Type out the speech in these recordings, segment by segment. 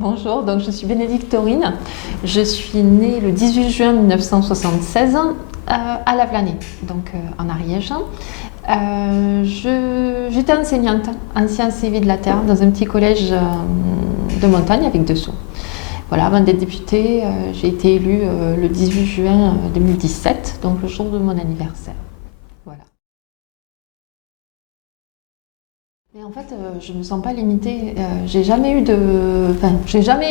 Bonjour, donc je suis Bénédicte Taurine. Je suis née le 18 juin 1976 à Lavelanet, donc en Ariège. J'étais enseignante en sciences et vie de la Terre dans un petit collège de montagne avec Dessous. Voilà, avant d'être députée, j'ai été élue le 18 juin 2017, donc le jour de mon anniversaire. Voilà. Et en fait, je ne me sens pas limitée. J'ai jamais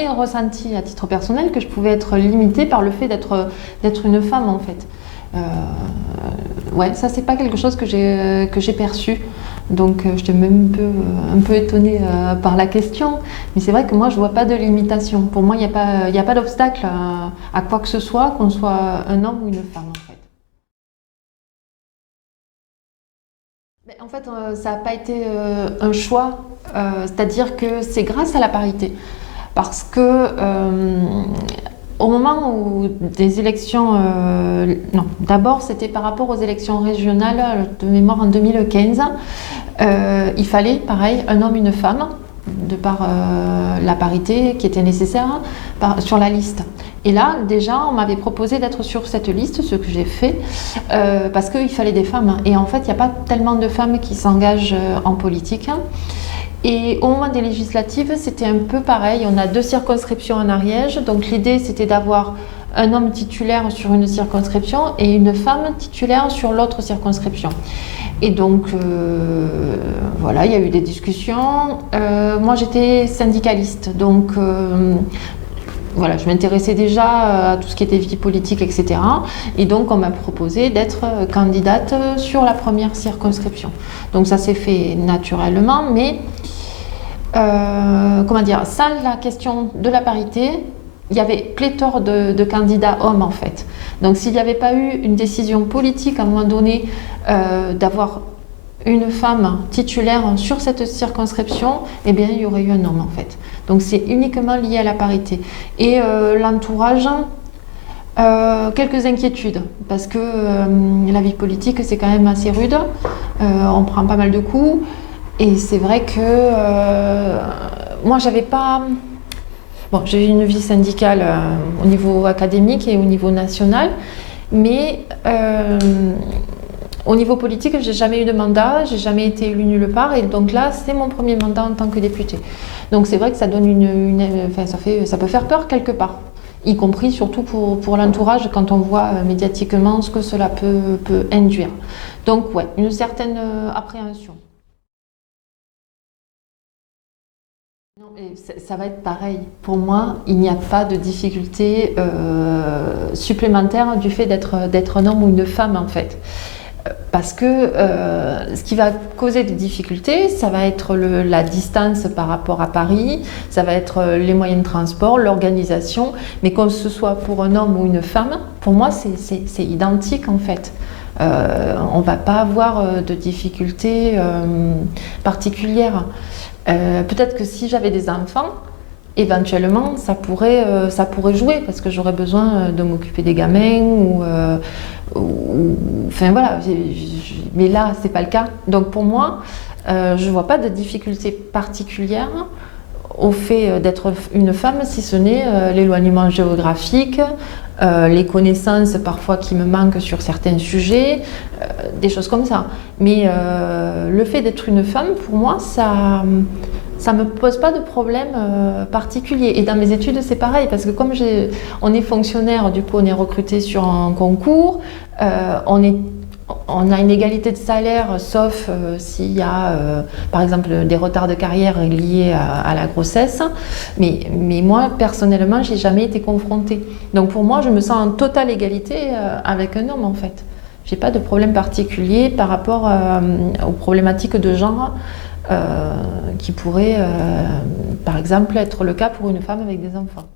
ressenti à titre personnel que je pouvais être limitée par le fait d'être une femme en fait. Euh, ouais, ça c'est pas quelque chose que j'ai perçu. Donc j'étais même un peu étonnée par la question. Mais c'est vrai que moi je vois pas de limitation. Pour moi, il y a pas d'obstacle à quoi que ce soit, qu'on soit un homme ou une femme en fait. En fait, ça n'a pas été un choix, c'est-à-dire que c'est grâce à la parité. Parce que au moment où des élections, non, d'abord c'était par rapport aux élections régionales de mémoire en 2015, il fallait, pareil, un homme, une femme, de par la parité qui était nécessaire sur la liste. Et là, déjà, on m'avait proposé d'être sur cette liste, ce que j'ai fait, parce qu'il fallait des femmes. Et en fait, il n'y a pas tellement de femmes qui s'engagent en politique. Et au moment des législatives, c'était un peu pareil. On a 2 circonscriptions en Ariège. Donc l'idée, c'était d'avoir un homme titulaire sur une circonscription et une femme titulaire sur l'autre circonscription. Et donc, voilà, il y a eu des discussions. Moi, j'étais syndicaliste, donc voilà, je m'intéressais déjà à tout ce qui était vie politique, etc. Et donc, on m'a proposé d'être candidate sur la première circonscription. Donc, ça s'est fait naturellement, mais comment dire, sans la question de la parité, il y avait pléthore de candidats hommes en fait. Donc s'il n'y avait pas eu une décision politique à un moment donné d'avoir une femme titulaire sur cette circonscription, eh bien il y aurait eu un homme en fait. Donc c'est uniquement lié à la parité. Et l'entourage, quelques inquiétudes, parce que la vie politique c'est quand même assez rude, on prend pas mal de coups, et c'est vrai que moi j'avais pas... Bon, j'ai eu une vie syndicale au niveau académique et au niveau national, mais au niveau politique, j'ai jamais eu de mandat, j'ai jamais été élue nulle part, et donc là, c'est mon premier mandat en tant que députée. Donc c'est vrai que ça donne enfin, ça peut faire peur quelque part, y compris surtout pour l'entourage quand on voit médiatiquement ce que cela peut induire. Donc ouais, une certaine appréhension. Non, et ça va être pareil. Pour moi, il n'y a pas de difficulté supplémentaire du fait d'être un homme ou une femme en fait. Parce que ce qui va causer des difficultés, ça va être la distance par rapport à Paris, ça va être les moyens de transport, l'organisation, mais que ce soit pour un homme ou une femme, pour moi c'est identique en fait. On ne va pas avoir de difficultés particulières. Peut-être que si j'avais des enfants, éventuellement, ça pourrait jouer parce que j'aurais besoin de m'occuper des gamins enfin voilà. Mais là, c'est pas le cas. Donc pour moi, je vois pas de difficulté particulière au fait d'être une femme, si ce n'est l'éloignement géographique, les connaissances parfois qui me manquent sur certains sujets, des choses comme ça. Mais le fait d'être une femme, pour moi, ça me pose pas de problème particulier. Et dans mes études, c'est pareil, parce que comme on est fonctionnaire, du coup, on est recruté sur un concours, on a une égalité de salaire, sauf s'il y a, par exemple, des retards de carrière liés à la grossesse. Mais moi, personnellement, j'ai jamais été confrontée. Donc pour moi, je me sens en totale égalité avec un homme, en fait. J'ai pas de problème particulier par rapport aux problématiques de genre qui pourraient, par exemple, être le cas pour une femme avec des enfants.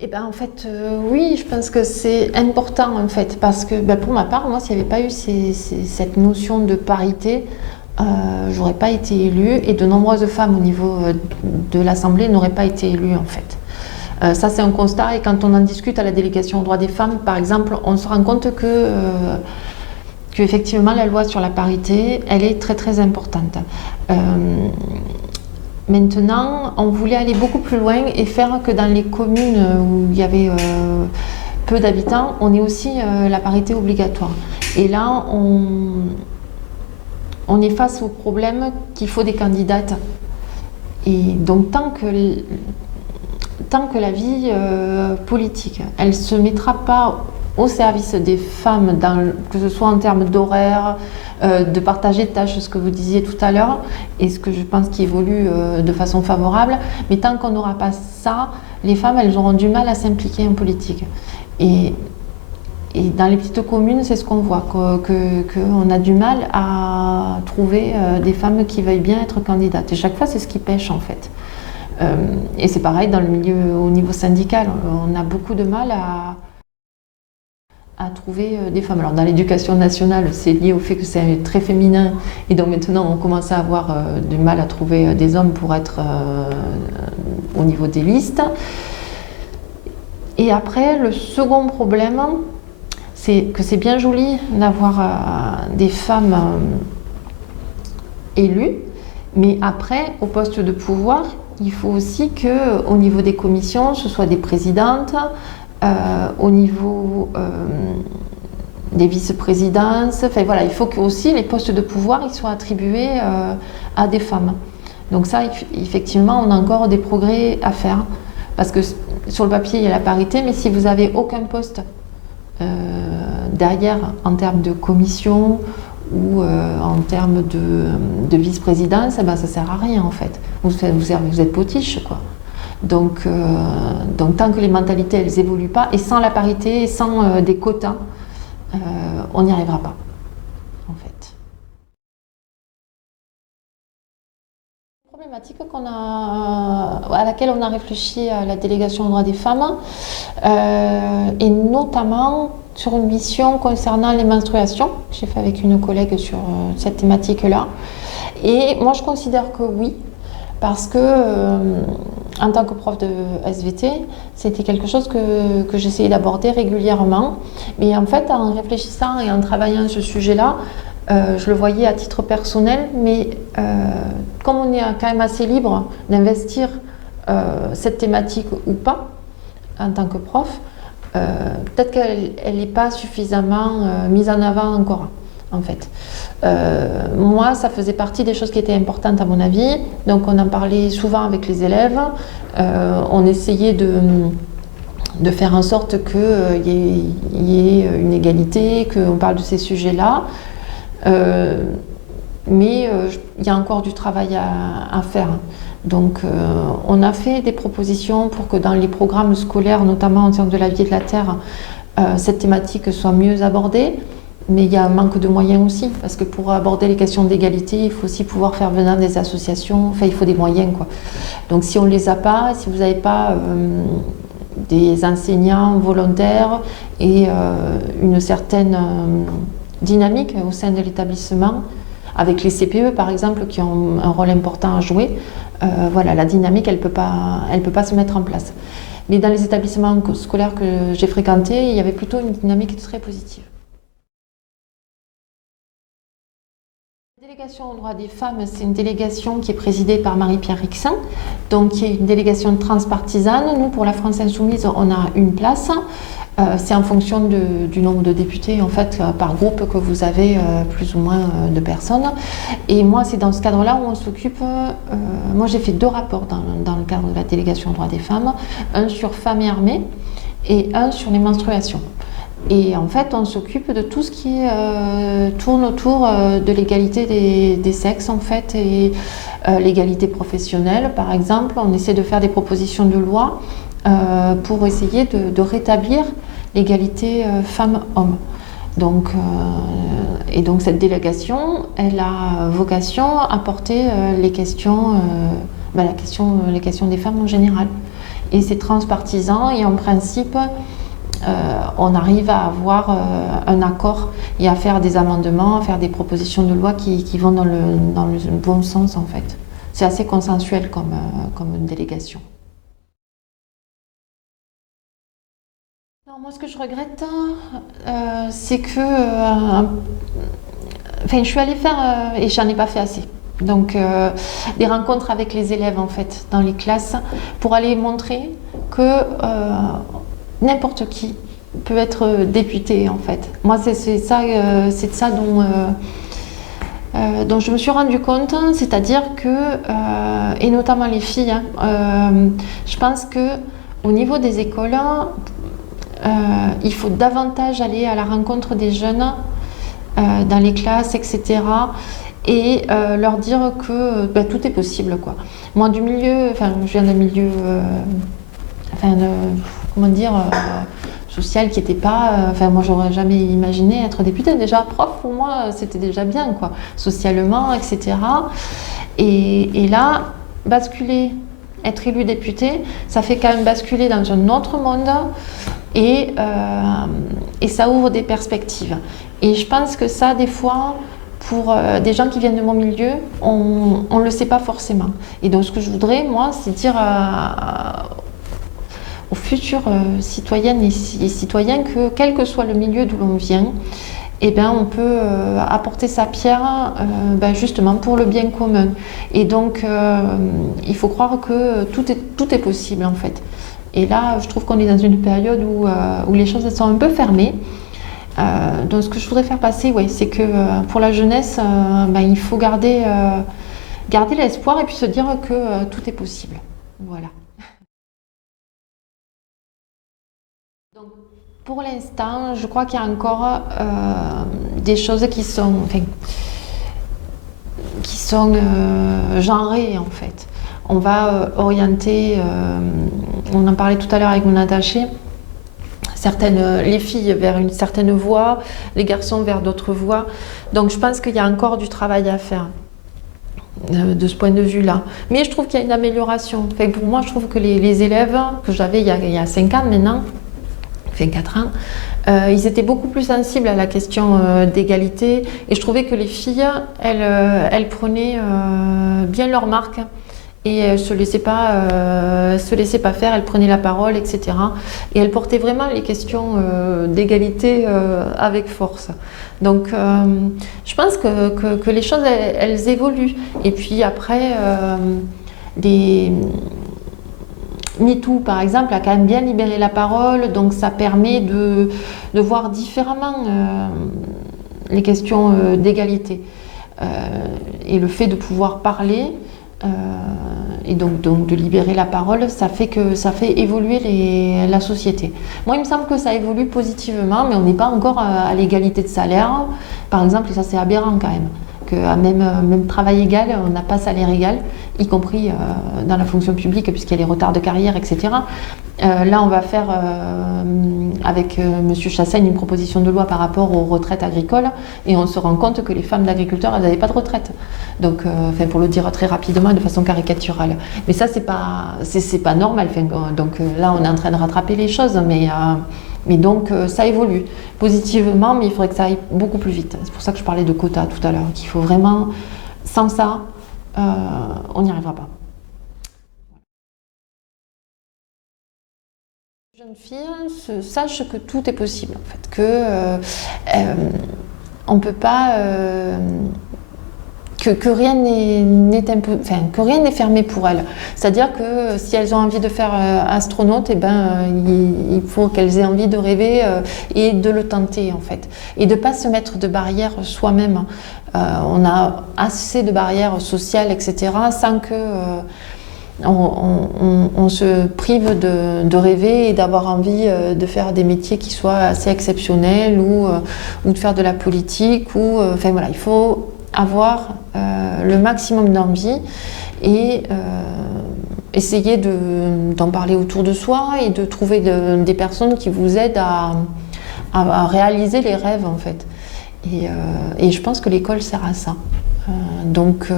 Eh ben, en fait, oui, je pense que c'est important en fait, parce que ben, pour ma part, moi, s'il n'y avait pas eu cette notion de parité, j'aurais pas été élue et de nombreuses femmes au niveau de l'Assemblée n'auraient pas été élues en fait. Ça, c'est un constat et quand on en discute à la délégation aux droits des femmes, par exemple, on se rend compte que qu'effectivement la loi sur la parité, elle est très très importante. Maintenant, on voulait aller beaucoup plus loin et faire que dans les communes où il y avait peu d'habitants, on ait aussi la parité obligatoire. Et là, on est face au problème qu'il faut des candidates. Et donc, tant que la vie politique, elle ne se mettra pas au service des femmes, que ce soit en termes d'horaire, de partager de tâches, ce que vous disiez tout à l'heure, et ce que je pense qui évolue de façon favorable, mais tant qu'on n'aura pas ça, les femmes, elles auront du mal à s'impliquer en politique. Et dans les petites communes, c'est ce qu'on voit, qu'on a du mal à trouver des femmes qui veuillent bien être candidates. Et chaque fois, c'est ce qui pêche en fait. Et c'est pareil dans le milieu, au niveau syndical, on a beaucoup de mal à trouver des femmes. Alors dans l'éducation nationale, c'est lié au fait que c'est très féminin, et donc maintenant on commence à avoir du mal à trouver des hommes pour être au niveau des listes. Et après, le second problème, c'est que c'est bien joli d'avoir des femmes élues, mais après, au poste de pouvoir, il faut aussi qu'au niveau des commissions, ce soit des présidentes, au niveau des vice-présidences, enfin voilà, il faut que aussi les postes de pouvoir ils soient attribués à des femmes. Donc ça, effectivement, on a encore des progrès à faire, parce que sur le papier, il y a la parité, mais si vous n'avez aucun poste derrière en termes de commission ou en termes de vice-présidence, ben, ça ne sert à rien en fait. Vous êtes potiche, quoi. Donc tant que les mentalités elles évoluent pas, et sans la parité, et sans des quotas, on n'y arrivera pas en fait. La problématique à laquelle on a réfléchi à la délégation aux droits des femmes, et notamment sur une mission concernant les menstruations. J'ai fait avec une collègue sur cette thématique-là, et moi je considère que oui, parce que en tant que prof de SVT, c'était quelque chose que j'essayais d'aborder régulièrement. Mais en fait, en réfléchissant et en travaillant ce sujet-là, je le voyais à titre personnel, mais comme on est quand même assez libre d'investir cette thématique ou pas, en tant que prof, peut-être qu'elle n'est pas suffisamment mise en avant encore, en fait. Moi, ça faisait partie des choses qui étaient importantes à mon avis, donc on en parlait souvent avec les élèves, on essayait de faire en sorte qu'il y ait une égalité, qu'on parle de ces sujets-là, mais il y a encore du travail à faire. Donc on a fait des propositions pour que dans les programmes scolaires, notamment en termes de la vie et de la terre, cette thématique soit mieux abordée. Mais il y a un manque de moyens aussi, parce que pour aborder les questions d'égalité, il faut aussi pouvoir faire venir des associations, enfin il faut des moyens, quoi. Donc si on ne les a pas, si vous n'avez pas des enseignants volontaires et une certaine dynamique au sein de l'établissement, avec les CPE par exemple, qui ont un rôle important à jouer, voilà, la dynamique, elle peut pas se mettre en place. Mais dans les établissements scolaires que j'ai fréquentés, il y avait plutôt une dynamique très positive. La délégation aux droits des femmes, c'est une délégation qui est présidée par Marie-Pierre Rixin, donc qui est une délégation transpartisane. Nous, pour la France Insoumise, on a une place. C'est en fonction du nombre de députés, en fait, par groupe que vous avez plus ou moins de personnes. Et moi, c'est dans ce cadre-là où on s'occupe. Moi, j'ai fait 2 rapports dans le cadre de la délégation aux droits des femmes, un sur femmes et armées et un sur les menstruations. Et en fait, on s'occupe de tout ce qui tourne autour de l'égalité des sexes, en fait, et l'égalité professionnelle, par exemple. On essaie de faire des propositions de loi pour essayer de rétablir l'égalité femmes-hommes. Donc, et donc cette délégation, elle a vocation à porter les questions des femmes en général. Et c'est transpartisan, et en principe, on arrive à avoir un accord et à faire des amendements, à faire des propositions de loi qui vont dans le bon sens, en fait. C'est assez consensuel comme une délégation. Non, Alors moi, ce que je regrette, c'est que je suis allée faire, et j'en ai pas fait assez. Donc, des rencontres avec les élèves, en fait, dans les classes, pour aller montrer que n'importe qui peut être député, en fait. Moi, c'est de ça dont je me suis rendu compte, c'est-à-dire que, et notamment les filles, je pense que au niveau des écoles, il faut davantage aller à la rencontre des jeunes dans les classes, etc. Et leur dire que tout est possible, quoi. Moi, du milieu, je viens d'un milieu, comment dire, social qui n'était pas... moi, j'aurais jamais imaginé être députée. Déjà, prof, pour moi, c'était déjà bien, quoi, socialement, etc. Et là, basculer, être élu député, ça fait quand même basculer dans un autre monde et ça ouvre des perspectives. Et je pense que ça, des fois, pour des gens qui viennent de mon milieu, on ne le sait pas forcément. Et donc, ce que je voudrais, moi, c'est dire aux futures citoyennes et citoyens que, quel que soit le milieu d'où l'on vient, on peut apporter sa pierre justement pour le bien commun. Et donc, il faut croire que tout est possible, en fait. Et là, je trouve qu'on est dans une période où les choses sont un peu fermées. Donc, ce que je voudrais faire passer, c'est que pour la jeunesse, il faut garder l'espoir et puis se dire que tout est possible. Voilà. Donc, pour l'instant, je crois qu'il y a encore des choses qui sont genrées, en fait. On va orienter, on en parlait tout à l'heure avec mon attaché, les filles vers une certaine voie, les garçons vers d'autres voies. Donc je pense qu'il y a encore du travail à faire de ce point de vue-là. Mais je trouve qu'il y a une amélioration. Pour moi, je trouve que les élèves que j'avais il y a 5 ans maintenant, 4 ans, ils étaient beaucoup plus sensibles à la question d'égalité. Et je trouvais que les filles, elles prenaient bien leur marque. Et elle ne se laissait pas faire, elle prenait la parole, etc. Et elle portait vraiment les questions d'égalité avec force. Donc, je pense que les choses, elles évoluent. Et puis après, MeToo, par exemple, a quand même bien libéré la parole. Donc, ça permet de voir différemment les questions d'égalité. Et le fait de pouvoir parler... et donc de libérer la parole, ça fait évoluer la société. Moi, il me semble que ça évolue positivement, mais on n'est pas encore à l'égalité de salaire, par exemple, et ça c'est aberrant quand même, qu'à même travail égal, on n'a pas salaire égal, y compris dans la fonction publique, puisqu'il y a les retards de carrière, etc. Là, on va faire avec M. Chassaigne une proposition de loi par rapport aux retraites agricoles, et on se rend compte que les femmes d'agriculteurs, elles n'avaient pas de retraite. Donc, pour le dire très rapidement, de façon caricaturale. Mais ça, c'est pas normal. Donc là, on est en train de rattraper les choses, mais donc ça évolue positivement, mais il faudrait que ça aille beaucoup plus vite. C'est pour ça que je parlais de quotas tout à l'heure, qu'il faut vraiment, sans ça, on n'y arrivera pas. Les jeunes filles sachent que tout est possible, en fait, que on peut pas, que rien n'est fermé pour elles. C'est-à-dire que si elles ont envie de faire astronaute, il faut qu'elles aient envie de rêver et de le tenter, en fait. Et de ne pas se mettre de barrières soi-même. On a assez de barrières sociales, etc., sans que on se prive de rêver et d'avoir envie de faire des métiers qui soient assez exceptionnels ou de faire de la politique. Il faut avoir le maximum d'envie et essayer d'en parler autour de soi et de trouver des personnes qui vous aident à réaliser les rêves, en fait. Et je pense que l'école sert à ça. Donc,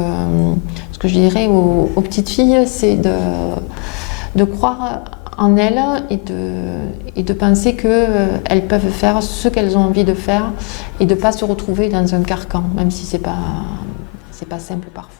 ce que je dirais aux petites filles, c'est de croire en elles et de penser qu'elles peuvent faire ce qu'elles ont envie de faire et de ne pas se retrouver dans un carcan, même si c'est pas simple parfois.